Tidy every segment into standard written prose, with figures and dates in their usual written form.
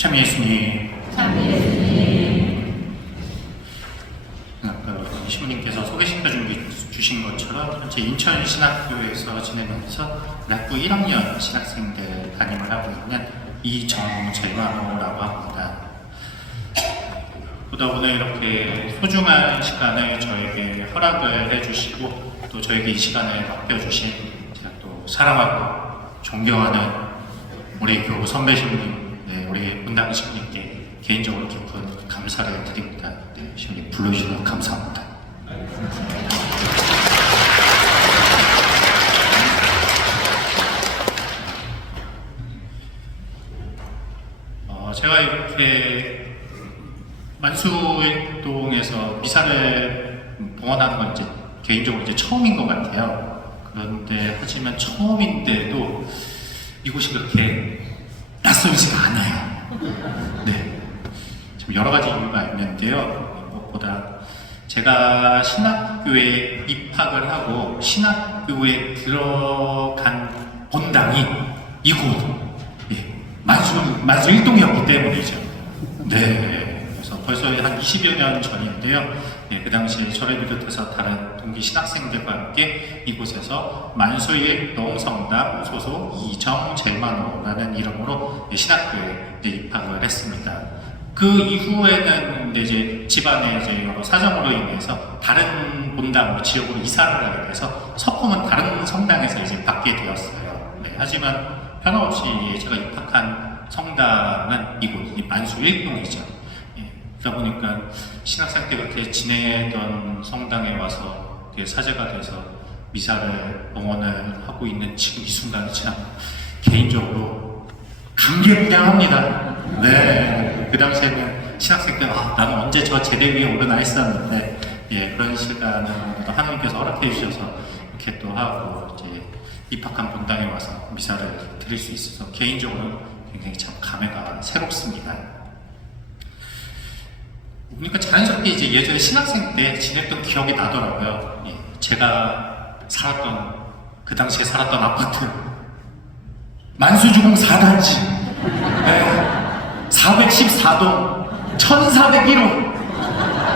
참 예수님, 아까 시부님께서 소개시켜 주신 것처럼 현재 인천신학교에서 지내면서 락구 1학년 신학생들 담임을 하고 있는 이정재만호라고 합니다. 보다 오늘 이렇게 소중한 시간을 저에게 허락을 해주시고 또 저에게 이 시간을 맡겨주신 제가 또 사랑하고 존경하는 우리 교우 선배 신부님, 우리 분당 신부님께 개인적으로 깊은 감사를 드립니다. 신부님 불러주셔서 감사합니다. 제가 이렇게 만수일동에서 미사를 봉헌하는 건 이제 개인적으로 이제 처음인 것 같아요. 그런데 하지만 처음인데도 이곳이 그렇게 낯설지가 않아요. 네, 지금 여러 가지 이유가 있는데요. 무엇보다 제가 신학교에 입학을 하고 신학교에 들어간 본당이 이곳 만수 일동이었기 때문이죠. 네, 그래서 벌써 한 20여 년 전인데요. 그 당시에 저를 비롯해서 다른 동기 신학생들과 함께 이곳에서 만수일동 성당 소속 이정재만호라는 이름으로 신학교에 입학을 했습니다. 그 이후에는 이제 집안의 이제 여러 사정으로 인해서 다른 본당으로 지역으로 이사를 하게 돼서 서품은 다른 성당에서 이제 받게 되었어요. 하지만 변함없이 제가 입학한 성당은 이곳 만수일동이죠. 그러다 보니까 신학생 때 그렇게 지내던 성당에 와서 사제가 돼서 미사를 봉헌을 하고 있는 지금 이 순간이 참 개인적으로 감개무량합니다. 네, 그 당시에는 신학생 때 나는 언제 저 제대 위에 오르나 했었는데 그런 시간을 하나님께서 허락해 주셔서 이렇게 또 하고 이제 입학한 본당에 와서 미사를 드릴 수 있어서 개인적으로 굉장히 참 감회가 새롭습니다. 그러니까 자연스럽게 이제 예전에 신학생 때 지냈던 기억이 나더라고요. 제가 살았던 그 당시에 살았던 아파트 만수주공 4단지 414동 1401호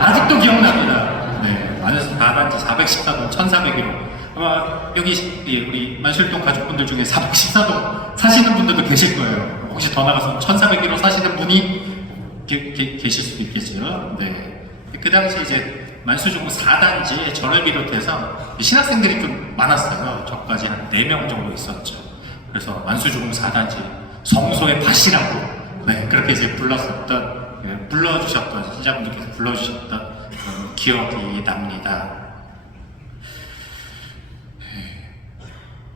아직도 기억납니다. 만수 4단지 414동 1401호 아마 여기 우리 만수일동 가족분들 중에 414동 사시는 분들도 계실 거예요. 혹시 더 나가서 1401호 사시는 분이 계실 수도 있겠죠. 네. 그 당시 이제 만수주공 4단지에 저를 비롯해서 신학생들이 좀 많았어요. 저까지 한 4명 정도 있었죠. 그래서 만수주공 4단지 성소의 밭이라고 그렇게 이제 불러주셨던 신자분들께서 불러주셨던 그런 기억이 납니다.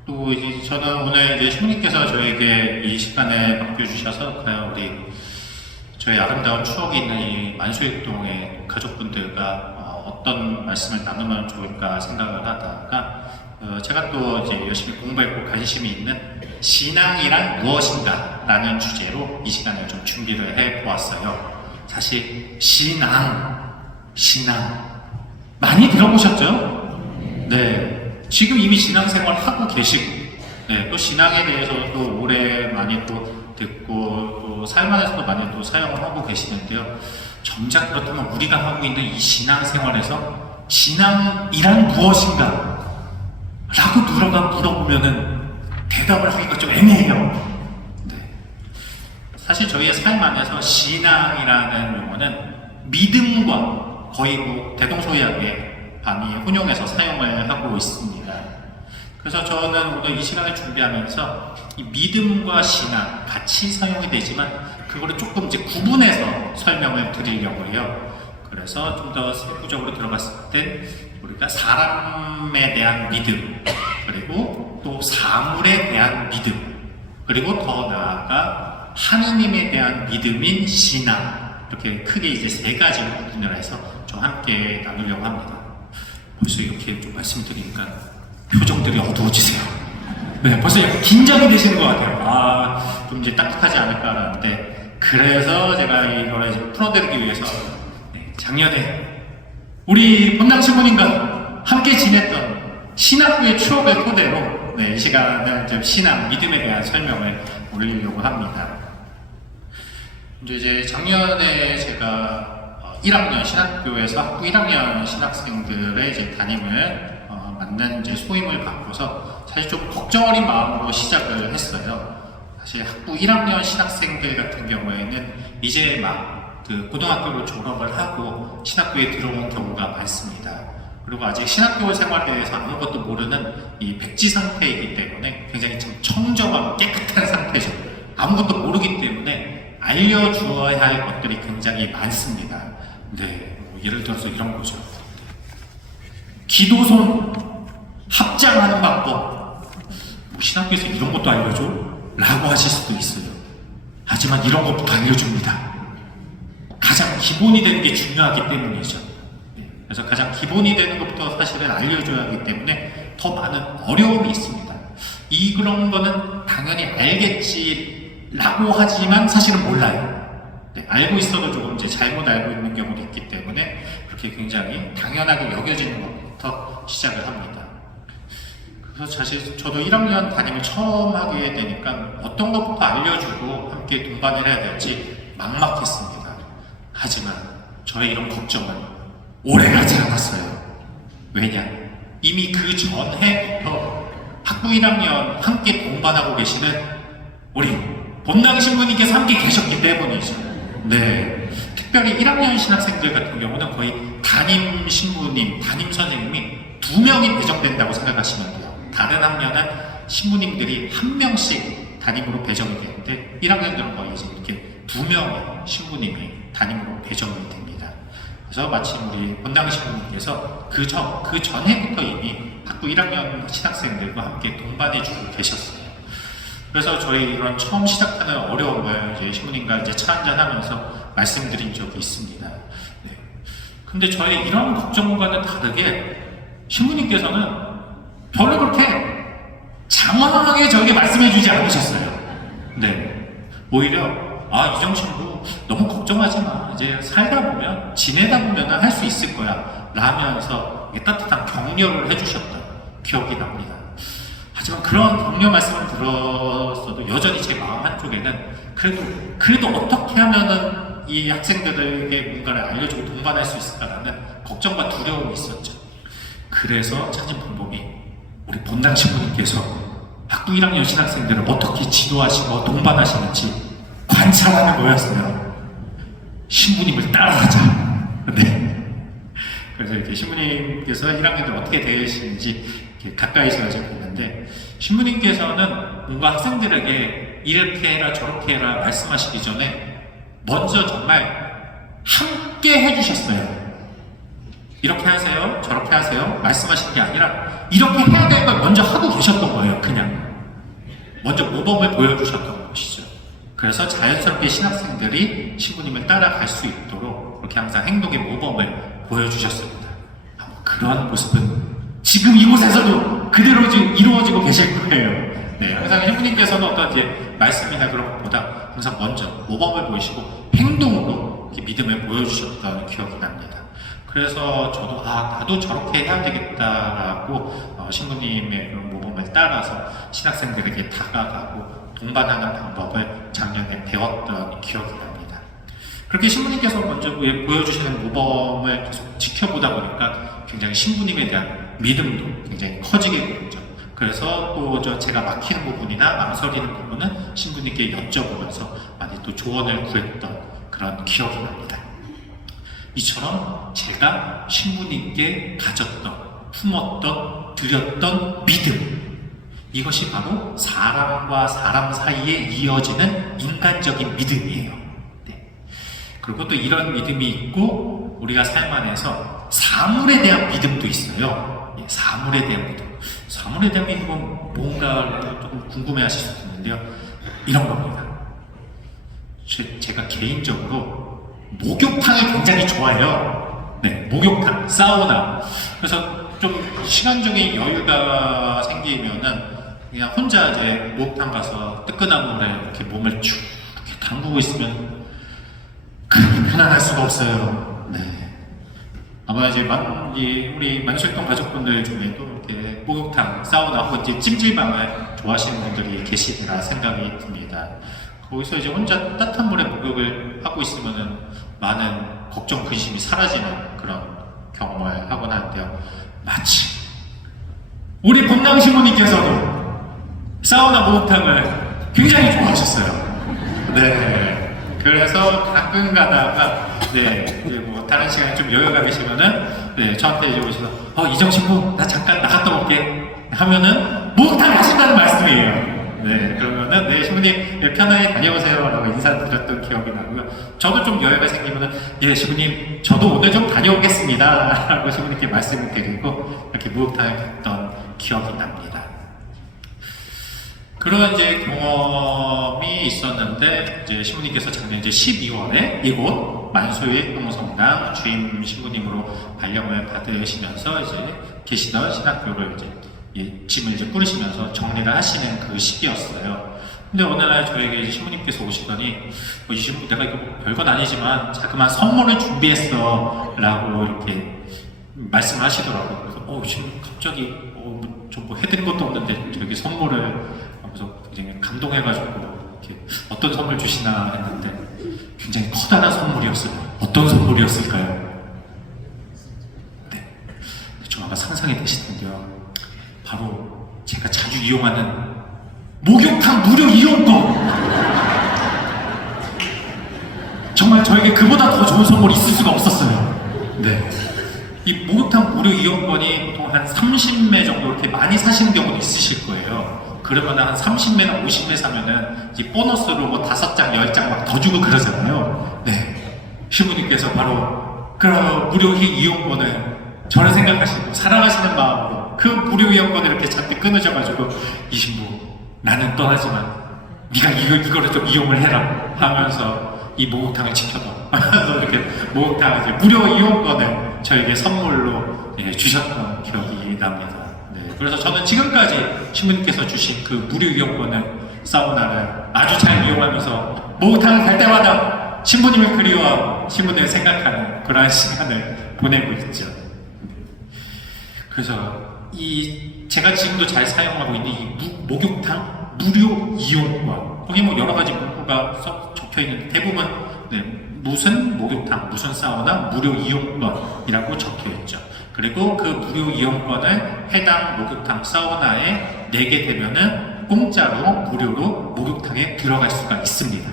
또 이제 저는 오늘 이제 신부님께서 저에게 이 시간에 맡겨주셔서 그냥 우리 저희 아름다운 추억이 있는 이 만수일동의 가족분들과 어떤 말씀을 나누면 좋을까 생각을 하다가 제가 또 이제 열심히 공부했고 관심이 있는 신앙이란 무엇인가 라는 주제로 이 시간을 좀 준비를 해 보았어요. 사실 신앙 많이 들어보셨죠? 네. 지금 이미 신앙생활 하고 계시고, 또 신앙에 대해서 또 오래 많이 또 듣고, 또 삶 안에서도 많이 또 사용을 하고 계시는데요. 정작 그렇다면 우리가 하고 있는 이 신앙생활에서 신앙이란 무엇인가? 라고 누가 물어보면은 대답을 하기가 좀 애매해요. 사실 저희의 삶 안에서 신앙이라는 용어는 믿음과 거의 대동소이하게 많이 혼용해서 사용을 하고 있습니다. 그래서 저는 오늘 이 시간을 준비하면서 이 믿음과 신앙 같이 사용이 되지만 그거를 조금 이제 구분해서 설명을 드리려고 해요. 그래서 좀 더 세부적으로 들어갔을 때 우리가 사람에 대한 믿음, 그리고 또 사물에 대한 믿음, 그리고 더 나아가 하느님에 대한 믿음인 신앙, 이렇게 크게 이제 3가지로 구분을 해서 좀 함께 나누려고 합니다. 벌써 이렇게 좀 말씀드리니까 표정들이 어두워지세요. 벌써 약간 긴장이 되시는 것 같아요. 좀 이제 딱딱하지 않을까라는데, 그래서 제가 이걸 이제 풀어드리기 위해서 작년에 우리 본당 신부님과 함께 지냈던 신학교의 추억을 토대로 이 시간은 좀 신앙, 믿음에 대한 설명을 올리려고 합니다. 이제 작년에 제가 1학년 신학교에서 학부 1학년 신학생들의 이제 담임을 맡는 이제 소임을 받고서 사실 좀 걱정 어린 마음으로 시작을 했어요. 사실 학부 1학년 신학생들 같은 경우에는 이제 막 그 고등학교를 졸업을 하고 신학교에 들어온 경우가 많습니다. 그리고 아직 신학교 생활에 대해서 아무것도 모르는 이 백지 상태이기 때문에 굉장히 좀 청정하고 깨끗한 상태죠. 아무것도 모르기 때문에 알려주어야 할 것들이 굉장히 많습니다. 네, 뭐 예를 들어서 이런 거죠. 기도손 합장하는 방법. 뭐 신학교에서 이런 것도 알려줘? 라고 하실 수도 있어요. 하지만 이런 것부터 알려줍니다. 가장 기본이 되는 게 중요하기 때문이죠. 그래서 가장 기본이 되는 것부터 사실은 알려줘야 하기 때문에 더 많은 어려움이 있습니다. 그런 거는 당연히 알겠지라고 하지만 사실은 몰라요. 네, 알고 있어도 조금 이제 잘못 알고 있는 경우도 있기 때문에 그렇게 굉장히 당연하게 여겨지는 것부터 시작을 합니다. 그래서 사실 저도 1학년 담임을 처음 하게 되니까 어떤 것부터 알려주고 함께 동반을 해야 될지 막막했습니다. 하지만 저의 이런 걱정은 오래가지 않았어요. 왜냐? 이미 그 전해부터 학부 1학년 함께 동반하고 계시는 우리 본당 신부님께서 함께 계셨기 때문이죠. 네. 특별히 1학년 신학생들 같은 경우는 거의 담임 신부님, 담임 선생님이 2명이 배정된다고 생각하시면 돼요. 다른 학년은 신부님들이 1명씩 담임으로 배정이 되는데 1학년들은 거의 이제 이렇게 2명의 신부님이 담임으로 배정이 됩니다. 그래서 마침 우리 본당 신부님께서 그 전해부터 이미 학부 1학년 신학생들과 함께 동반해주고 계셨어요. 그래서 저희 이런 처음 시작하는 어려움을 이제 신부님과 이제 차 한잔하면서 말씀드린 적이 있습니다. 네. 근데 저희 이런 걱정과는 다르게 신부님께서는 별로 그렇게 장황하게 저에게 말씀해주지 않으셨어요. 네. 오히려 이정 신부 너무 걱정하지 마. 이제 살다 보면 지내다 보면 할 수 있을 거야. 라면서 따뜻한 격려를 해주셨던 기억이 납니다. 하지만 그런 격려 말씀을 들었어도 여전히 제 마음 한쪽에는 그래도 어떻게 하면은 이 학생들에게 뭔가를 알려주고 동반할 수 있을까라는 걱정과 두려움이 있었죠. 그래서 찾은 방법이 우리 본당 신부님께서 학부 1학년 신학생들을 어떻게 지도하시고 동반하시는지 관찰하는 거였어요. 신부님을 따라하자. 네. 그래서 이렇게 신부님께서 1학년들 어떻게 대하시는지 이렇게 가까이서 이제 보는데, 신부님께서는 뭔가 학생들에게 이렇게 해라 저렇게 해라 말씀하시기 전에 먼저 정말 함께 해주셨어요. 이렇게 하세요, 저렇게 하세요 말씀하시는 게 아니라 이렇게 해야 될 걸 먼저 하고 계셨던 거예요. 그냥 먼저 모범을 보여주셨던 것이죠. 그래서 자연스럽게 신학생들이 신부님을 따라갈 수 있도록 그렇게 항상 행동의 모범을 보여주셨습니다. 그런 모습은 지금 이곳에서도 그대로 이루어지고 계실 거예요. 네, 항상 신부님께서는 어떤 이제 말씀이나 그런 것보다 항상 먼저 모범을 보이시고 행동으로 이렇게 믿음을 보여주셨던 기억이 납니다. 그래서 저도 나도 저렇게 해야 되겠다라고 신부님의 그런 모범을 따라서 신학생들에게 다가가고 동반하는 방법을 작년에 배웠던 기억이 납니다. 그렇게 신부님께서 먼저 보여주시는 모범을 계속 지켜보다 보니까 굉장히 신부님에 대한 믿음도 굉장히 커지게 되죠. 그래서 또 제가 막히는 부분이나 망설이는 부분은 신부님께 여쭤보면서 많이 또 조언을 구했던 그런 기억이 납니다. 이처럼 제가 신부님께 가졌던, 품었던, 드렸던 믿음, 이것이 바로 사람과 사람 사이에 이어지는 인간적인 믿음이에요. 네. 그리고 또 이런 믿음이 있고 우리가 삶 안에서 사물에 대한 믿음도 있어요. 예, 사물에 대한 믿음. 사물에 대한 믿음은 뭔가 조금 궁금해하실 수도 있는데요. 이런 겁니다. 제가 개인적으로 목욕탕을 굉장히 좋아해요. 네, 목욕탕, 사우나. 그래서 좀 시간적인 여유가 생기면은 그냥 혼자 이제 목욕탕 가서 뜨끈한 물에 이렇게 몸을 쭉 이렇게 담그고 있으면 그렇게 편안할 수가 없어요. 네. 아마 이제 우리 만수혈통 가족분들 중에도 이렇게 목욕탕, 사우나 혹은 이제 찜질방을 좋아하시는 분들이 계시리라 생각이 듭니다. 거기서 이제 혼자 따뜻한 물에 목욕을 하고 있으면은 많은 걱정, 근심이 사라지는 그런 경험을 하곤 하는데요. 마치 우리 본당 신부님께서도 사우나 목욕탕을 굉장히 좋아하셨어요. 네. 그래서 가끔 가다가, 네, 뭐, 다른 시간에 좀 여유가 계시면은, 네, 저한테 이제 오셔서, 이정 신부, 나 잠깐 나갔다 올게. 하면은, 목욕탕 가신다는 말씀이에요. 네, 그러면은, 네, 신부님, 편하게 다녀오세요. 라고 인사드렸던 기억이 나고요. 저도 좀 여유가 생기면은, 예, 신부님, 저도 오늘 좀 다녀오겠습니다. 라고 신부님께 말씀을 드리고, 이렇게 목욕탕을 갔던 기억이 납니다. 그런 이제 경험이 있었는데, 이제 신부님께서 작년 이제 12월에 이곳 만소의 홍성당 주임 신부님으로 발령을 받으시면서 이제 계시던 신학교를 이제 짐을 이제 꾸리시면서 정리를 하시는 그 시기였어요. 근데 어느 날 저에게 이제 신부님께서 오시더니, 이 신부 내가 이거 별건 아니지만 자그마한 선물을 준비했어 라고 이렇게 말씀을 하시더라고요. 그래서 신부 갑자기 저 뭐 해드린 것도 없는데 저기 선물을 하면서 굉장히 감동해가지고 이렇게 어떤 선물 주시나 했는데 굉장히 커다란 선물이었어요. 어떤 선물이었을까요? 네, 좀 아마 상상이 되실 텐데요. 바로 제가 자주 이용하는 목욕탕 무료 이용권! 정말 저에게 그보다 더 좋은 선물이 있을 수가 없었어요. 네. 이 목욕탕 무료 이용권이 보통 한 30매 정도 이렇게 많이 사시는 경우도 있으실 거예요. 그러면 한 30매나 50매 사면은 이 보너스로 뭐 5장, 10장 막 더 주고 그러잖아요. 네. 신부님께서 바로 그런 무료 이용권을 저를 생각하시고 사랑하시는 마음으로 그 무료 이용권을 이렇게 잔뜩 끊으셔가지고 이 신부 나는 떠나지만 네가 이거를 좀 이용을 해라 하면서 이 목욕탕을 지켜봐 하면서 이렇게 목욕탕 이제 무료 이용권을 저에게 선물로 주셨던 기억이 납니다. 네, 그래서 저는 지금까지 신부님께서 주신 그 무료 이용권을 사우나를 아주 잘 이용하면서 목욕탕을 갈 때마다 신부님을 그리워하고 신부님을 생각하는 그러한 시간을 보내고 있죠. 그래서 제가 지금도 잘 사용하고 있는 이 목욕탕 무료 이용권, 거기 뭐 여러 가지 문구가 적혀 있는데 대부분 무슨 목욕탕, 무슨 사우나 무료 이용권이라고 적혀 있죠. 그리고 그 무료 이용권을 해당 목욕탕 사우나에 내게 되면은 공짜로 무료로 목욕탕에 들어갈 수가 있습니다.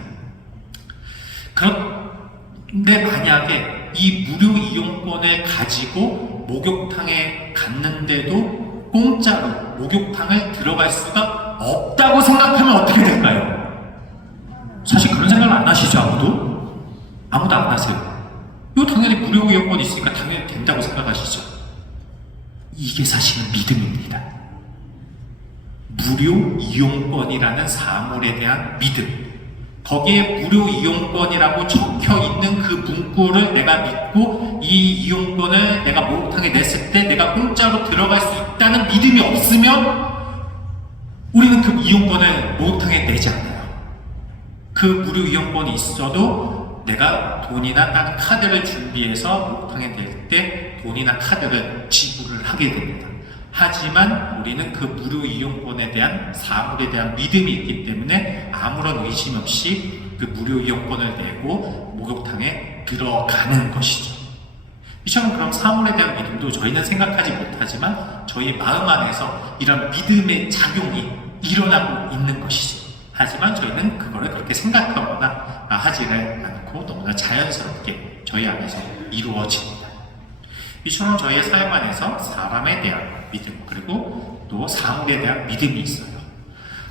그런데 만약에 이 무료 이용권을 가지고 목욕탕에 갔는데도 공짜로 목욕탕을 들어갈 수가 없다고 생각하면 어떻게 될까요? 사실 그런 생각을 안 하시죠, 아무도? 아무도 안 하세요. 이거 당연히 무료 이용권이 있으니까 당연히 된다고 생각하시죠. 이게 사실은 믿음입니다. 무료 이용권이라는 사물에 대한 믿음. 거기에 무료 이용권이라고 적혀 있는 그 문구를 내가 믿고 이 이용권을 내가 목욕탕에 냈을 때 내가 공짜로 들어갈 수 있다는 믿음이 없으면 우리는 그 이용권을 목욕탕에 내지 않아요. 그 무료 이용권이 있어도 내가 돈이나 다른 카드를 준비해서 목욕탕에 낼 때 돈이나 카드를 지불을 하게 됩니다. 하지만 우리는 그 무료 이용권에 대한 사물에 대한 믿음이 있기 때문에 아무런 의심 없이 그 무료 이용권을 내고 목욕탕에 들어가는 것이죠. 이처럼 그럼 사물에 대한 믿음도 저희는 생각하지 못하지만 저희 마음 안에서 이런 믿음의 작용이 일어나고 있는 것이죠. 하지만 저희는 그거를 그렇게 생각하거나 하지를 않고 너무나 자연스럽게 저희 안에서 이루어집니다. 이처럼 저희의 삶 안에서 사람에 대한 믿음 그리고 또 사물에 대한 믿음이 있어요.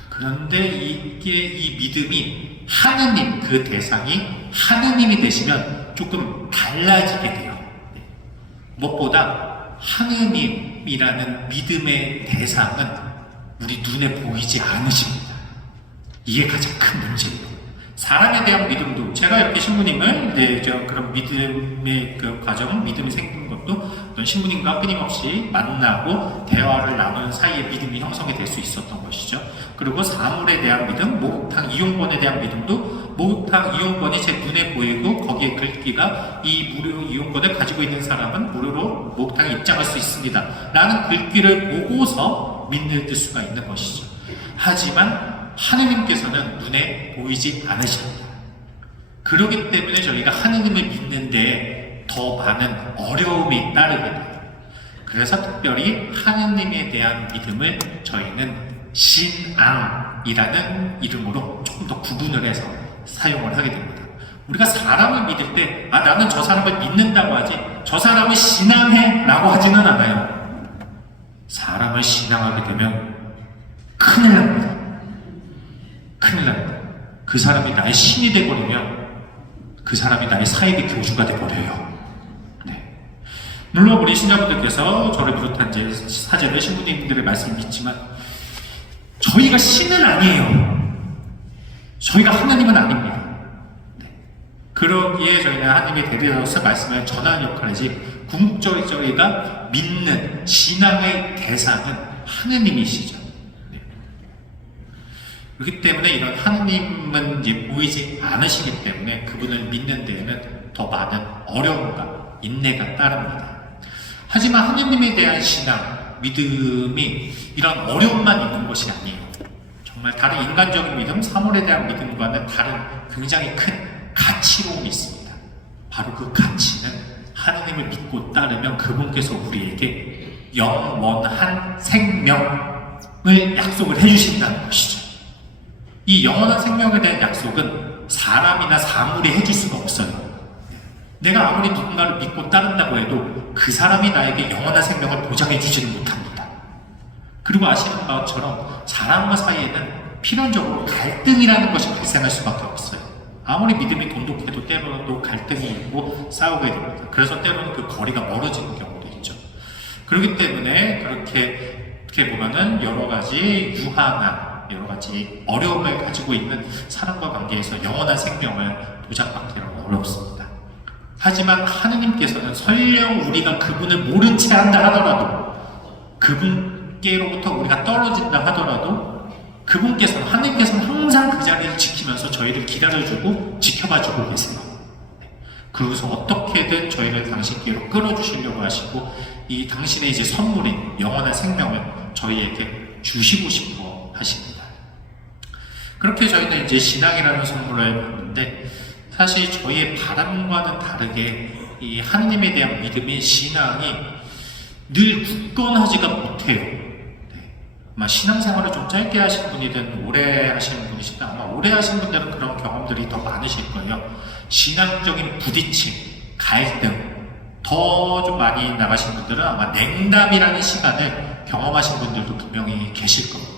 그런데 이 믿음이 하느님 그 대상이 하느님이 되시면 조금 달라지게 돼요. 무엇보다 하느님이라는 믿음의 대상은 우리 눈에 보이지 않으십니다. 이게 가장 큰 문제예요. 사람에 대한 믿음도 제가 이렇게 신부님을 그런 믿음의 그 과정, 믿음이 생기는 것도 신부님과 끊임없이 만나고 대화를 나누는 사이에 믿음이 형성이 될 수 있었던 것이죠. 그리고 사물에 대한 믿음, 목욕탕 이용권에 대한 믿음도 목욕탕 이용권이 제 눈에 보이고 거기에 글귀가 이 무료 이용권을 가지고 있는 사람은 무료로 목욕탕에 입장할 수 있습니다 라는 글귀를 보고서 믿을 수가 있는 것이죠. 하지만 하느님께서는 눈에 보이지 않으십니다. 그렇기 때문에 저희가 하느님을 믿는데 더 많은 어려움이 따르게 돼요. 그래서 특별히 하느님에 대한 믿음을 저희는 신앙이라는 이름으로 조금 더 구분을 해서 사용을 하게 됩니다. 우리가 사람을 믿을 때 나는 저 사람을 믿는다고 하지 저 사람을 신앙해 라고 하지는 않아요. 사람을 신앙하게 되면 큰일 납니다. 큰일 납니다. 그 사람이 나의 신이 되버리면 그 사람이 나의 사이비 교주가 되버려요. 네. 물론 우리 신자분들께서 저를 비롯한 제 사제들 신부님들의 말씀을 믿지만 저희가 신은 아니에요. 저희가 하나님은 아닙니다. 네. 그러기에 저희는 하나님의 대리자로서 말씀을 전하는 역할이지 궁극적으로 저희가 믿는 신앙의 대상은 하느님이시죠. 네. 그렇기 때문에 이런 하느님은 이제 보이지 않으시기 때문에 그분을 믿는 데에는 더 많은 어려움과 인내가 따릅니다. 하지만 하느님에 대한 신앙, 믿음이 이런 어려움만 있는 것이 아니에요. 정말 다른 인간적인 믿음, 사물에 대한 믿음과는 다른 굉장히 큰 가치로움이 있습니다. 바로 그 가치는 하느님을 믿고 따르면 그분께서 우리에게 영원한 생명을 약속을 해주신다는 것이죠. 이 영원한 생명에 대한 약속은 사람이나 사물이 해줄 수가 없어요. 내가 아무리 누군가를 믿고 따른다고 해도 그 사람이 나에게 영원한 생명을 보장해 주지는 못합니다. 그리고 아시는 바처럼 사람과 사이에는 필연적으로 갈등이라는 것이 발생할 수밖에 없어요. 아무리 믿음이 돈독해도 때로는 또 갈등이 있고 싸우게 됩니다. 그래서 때로는 그 거리가 멀어지는 경우도 있죠. 그렇기 때문에 그렇게 보면은 여러 가지 유한한 여러 가지 어려움을 가지고 있는 사람과 관계에서 영원한 생명을 보장받기는 어렵습니다. 하지만 하느님께서는 설령 우리가 그분을 모른 채 한다 하더라도 그분께로부터 우리가 떨어진다 하더라도 그분께서는 하느님께서는 항상 그 자리를 지키면서 저희를 기다려주고 지켜봐주고 계세요. 그래서 어떻게든 저희를 당신께로 끌어주시려고 하시고 이 당신의 이제 선물인 영원한 생명을 저희에게 주시고 싶어 하십니다. 그렇게 저희는 이제 신앙이라는 선물을 받는데 사실 저희의 바람과는 다르게 이 하느님에 대한 믿음의 신앙이 늘 굳건하지가 못해요. 네. 아마 신앙생활을 좀 짧게 하신 분이든 오래 하시는 분이시든 아마 오래 하신 분들은 그런 경험들이 더 많으실 거예요. 신앙적인 부딪힘, 갈등 더 좀 많이 나가신 분들은 아마 냉담이라는 시간을 경험하신 분들도 분명히 계실 겁니다.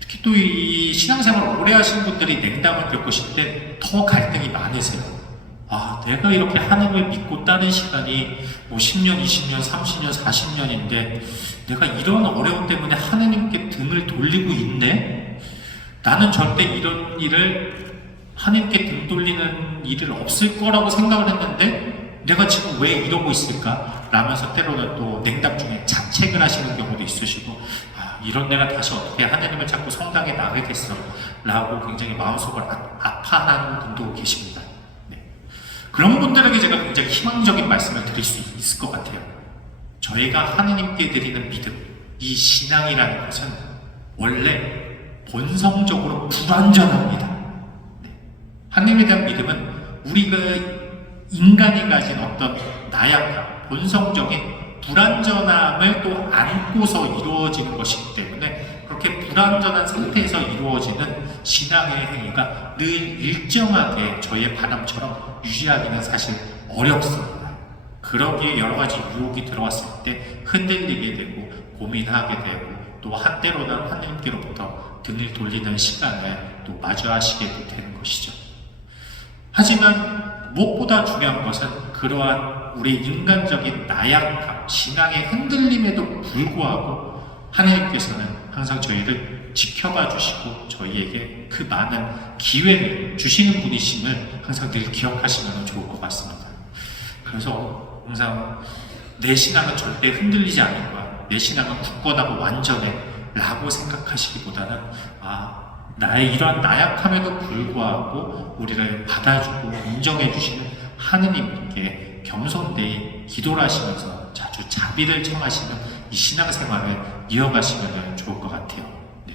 특히 또 이 신앙생활을 오래 하신 분들이 냉담을 겪으실 때 더 갈등이 많으세요. 내가 이렇게 하나님을 믿고 따른 시간이 뭐 10년, 20년, 30년, 40년인데 내가 이런 어려움 때문에 하나님께 등을 돌리고 있네? 나는 절대 이런 일을 하나님께 등 돌리는 일은 없을 거라고 생각을 했는데 내가 지금 왜 이러고 있을까? 라면서 때로는 또 냉담 중에 자책을 하시는 경우도 있으시고 이런 내가 다시 어떻게 하나님을 찾고 성당에 나가겠어 라고 굉장히 마음속을 아파하는 분도 계십니다. 네. 그런 분들에게 제가 굉장히 희망적인 말씀을 드릴 수 있을 것 같아요. 저희가 하나님께 드리는 믿음, 이 신앙이라는 것은 원래 본성적으로 불완전합니다. 네. 하나님에 대한 믿음은 우리가 인간이 가진 어떤 나약함, 본성적인 불완전함을 또 안고서 이루어지는 것이기 때문에 그렇게 불완전한 상태에서 이루어지는 신앙의 행위가 늘 일정하게 저희의 바람처럼 유지하기는 사실 어렵습니다. 그러기에 여러 가지 유혹이 들어왔을 때 흔들리게 되고 고민하게 되고 또 한때로는 하나님께로부터 등을 돌리는 시간을 또 마주하시게 되는 것이죠. 하지만 무엇보다 중요한 것은 그러한 우리 인간적인 나약함, 신앙의 흔들림에도 불구하고 하나님께서는 항상 저희를 지켜봐 주시고 저희에게 그 많은 기회를 주시는 분이심을 항상 늘 기억하시면 좋을 것 같습니다. 그래서 항상 내 신앙은 절대 흔들리지 않을 거야. 내 신앙은 굳건하고 완전해 라고 생각하시기보다는 나의 이러한 나약함에도 불구하고 우리를 받아주고 인정해 주시는 하느님께 겸손되이 기도를 하시면서 자주 자비를 청하시는 이 신앙생활을 이어가시면 좋을 것 같아요. 네.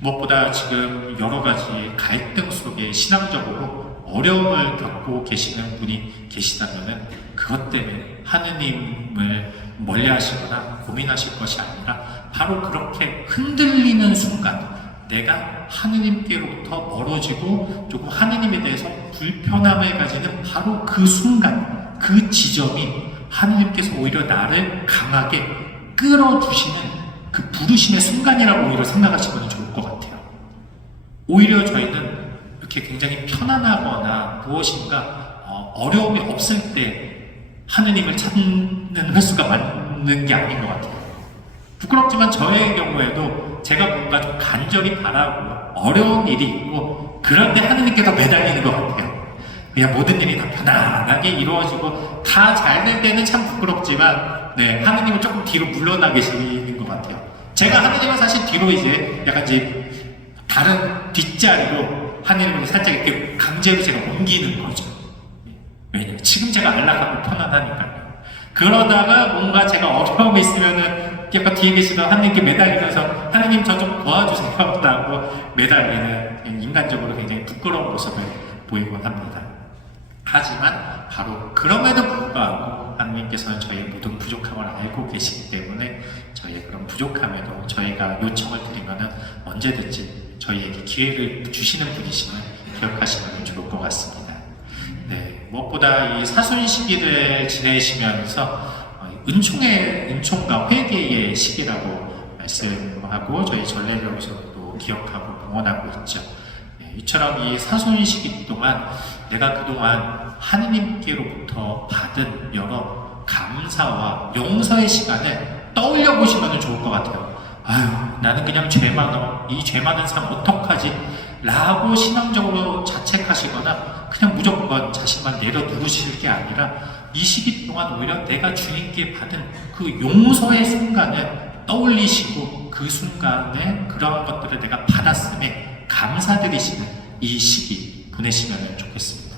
무엇보다 지금 여러 가지 갈등 속에 신앙적으로 어려움을 겪고 계시는 분이 계시다면 그것 때문에 하느님을 멀리 하시거나 고민하실 것이 아니라 바로 그렇게 흔들리는 순간 내가 하느님께로부터 멀어지고 조금 하느님에 대해서 불편함을 가지는 바로 그 순간, 그 지점이 하느님께서 오히려 나를 강하게 끌어주시는 그 부르심의 순간이라고 오히려 생각하시면 좋을 것 같아요. 오히려 저희는 이렇게 굉장히 편안하거나 무엇인가 어려움이 없을 때 하느님을 찾는 횟수가 많은 게 아닌 것 같아요. 부끄럽지만 저의 경우에도 제가 뭔가 좀 간절히 바라고 어려운 일이 있고 그럴 때 하느님께서 매달리는 것 같아요. 그냥 모든 일이 다 편안하게 이루어지고 다 잘 될 때는 참 부끄럽지만 네, 하느님은 조금 뒤로 물러나 계시는 것 같아요. 제가 하느님은 사실 뒤로 이제 약간 이제 다른 뒷자리로 하느님을 살짝 이렇게 강제로 제가 옮기는 거죠. 왜냐면 지금 제가 안락하고 편안하니까요. 그러다가 뭔가 제가 어려움이 있으면은 약간 뒤에 계시던 하느님께 매달리면서 하느님 저 좀 도와주세요 라고 매달리는 인간적으로 굉장히 부끄러운 모습을 보이곤 합니다. 하지만 바로 그럼에도 불구하고 하느님께서는 저희의 모든 부족함을 알고 계시기 때문에 저희의 그런 부족함에도 저희가 요청을 드리면은 언제든지 저희에게 기회를 주시는 분이심을 기억하시면 좋을 것 같습니다. 네, 무엇보다 이 사순 시기를 지내시면서 은총과 회개의 시기라고 말씀하고 저희 전례명서도 기억하고 봉헌하고 있죠. 네, 이처럼 이 사순 시기 동안 내가 그동안 하느님께로부터 받은 여러 감사와 용서의 시간을 떠올려 보시면 좋을 것 같아요. 아유, 나는 그냥 죄 많아. 이 죄 많은 삶 어떡하지? 라고 신앙적으로 자책하시거나 그냥 무조건 자신만 내려두실 게 아니라 이 시기 동안 오히려 내가 주님께 받은 그 용서의 순간을 떠올리시고 그 순간에 그러한 것들을 내가 받았음에 감사드리시는 이 시기 보내시면 좋겠습니다.